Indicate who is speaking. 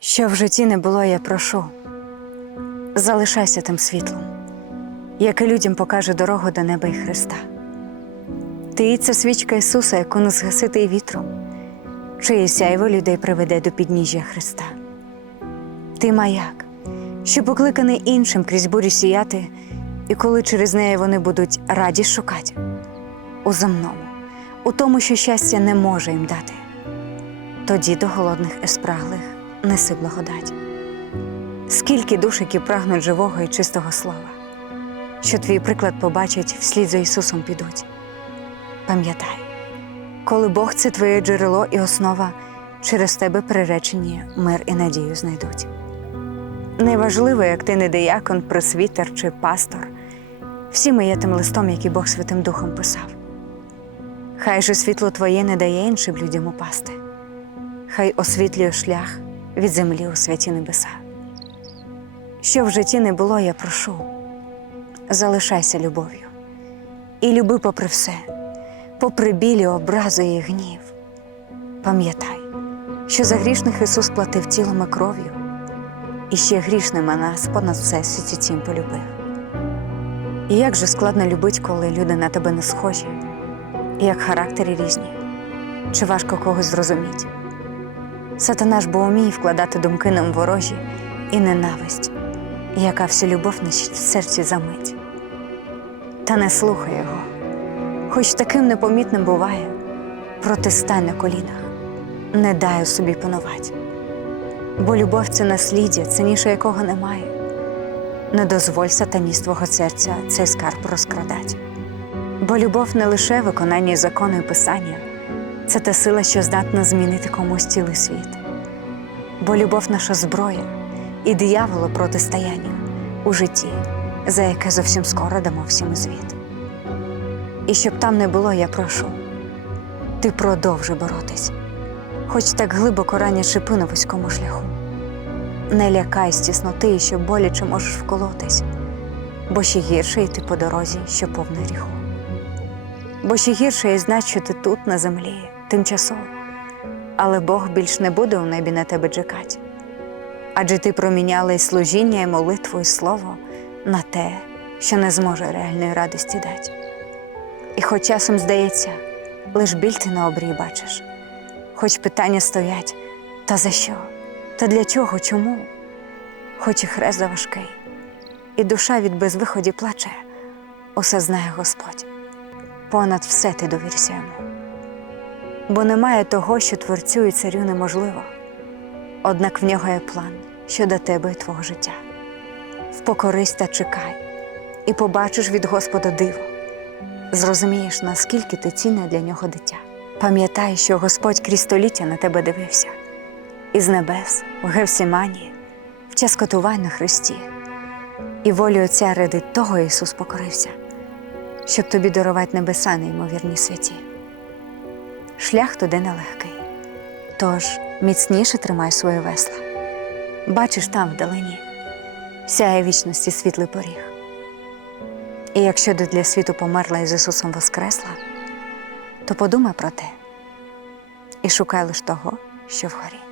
Speaker 1: Що в житті не було, я прошу. Залишайся тим світлом, яке людям покаже дорогу до неба і Христа. Ти це свічка Ісуса, яку не згасити вітром, чиє сяйво людей приведе до підніжжя Христа. Ти маяк, що покликаний іншим крізь бурю сіяти, і коли через неї вони будуть раді шукати у земному, у тому, що щастя не може їм дати. Тоді до голодних і спраглих неси благодать. Скільки душ, які прагнуть живого і чистого слова, що твій приклад побачать, вслід за Ісусом підуть. Пам'ятай, коли Бог це твоє джерело і основа, через тебе приречені мир і надію знайдуть. Неважливо, як ти не диякон, просвітер чи пастор, всі ми є тим листом, який Бог Святим Духом писав. Хай же світло твоє не дає іншим людям упасти, хай освітлює шлях від землі у святі небеса. Що в житті не було, я прошу, залишайся любов'ю і люби попри все, попри білі образи і гнів. Пам'ятай, що за грішних Ісус платив тілом і кров'ю, і ще грішними нас понад все світі тім полюбив. І як же складно любить, коли люди на тебе не схожі, і як характери різні, чи важко когось зрозуміти. Сатана ж бо уміє вкладати думки нам ворожі і ненависть, яка всю любов нищить в серці за мить. Та не слухай його, хоч таким непомітним буває, проти стань на колінах, не дай собі панувати. Бо любов це насліддя, цінніше якого немає. Не дозволь сатані з твого серця цей скарб розкрадать. Бо любов не лише виконання закону і писання, це та сила, що здатна змінити комусь цілий світ. Бо любов наша зброя і дияволу протистояння у житті, за яке зовсім скоро дамо всім звіт. І щоб там не було, я прошу, ти продовжуй боротись, хоч так глибоко ранять шипи на вузькому шляху. Не лякайся тісноти, і що боляче можеш вколотись, бо ще гірше йти по дорозі, що повна гріху. Бо ще гірше і знать, що ти тут, на землі, тимчасово, але Бог більш не буде у небі на тебе чекати. Адже ти проміняла й служіння, і молитву, і слово на те, що не зможе реальної радості дати. І хоч часом здається, лиш біль ти на обрій бачиш, хоч питання стоять, та за що? Та для чого, чому? Хоч і хрест заважкий, і душа від безвиході плаче, усе знає Господь. Понад все ти довірся йому. Бо немає того, що творцю і царю неможливо. Однак в нього є план щодо тебе і твого життя. Впокорись та чекай, і побачиш від Господа диво. Зрозумієш, наскільки ти цінне для нього дитя. Пам'ятай, що Господь крізь століття на тебе дивився із небес, в Гевсіманії, в час катувань на Христі, і волю Отця ради того Ісус покорився, щоб тобі дарувати небеса неймовірні святі. Шлях туди нелегкий, тож міцніше тримай своє весла. Бачиш там вдалині, сяє вічності світлий поріг. І якщо ти для світу померла і з Ісусом воскресла, то подумай про те і шукай лиш того, що вгорі.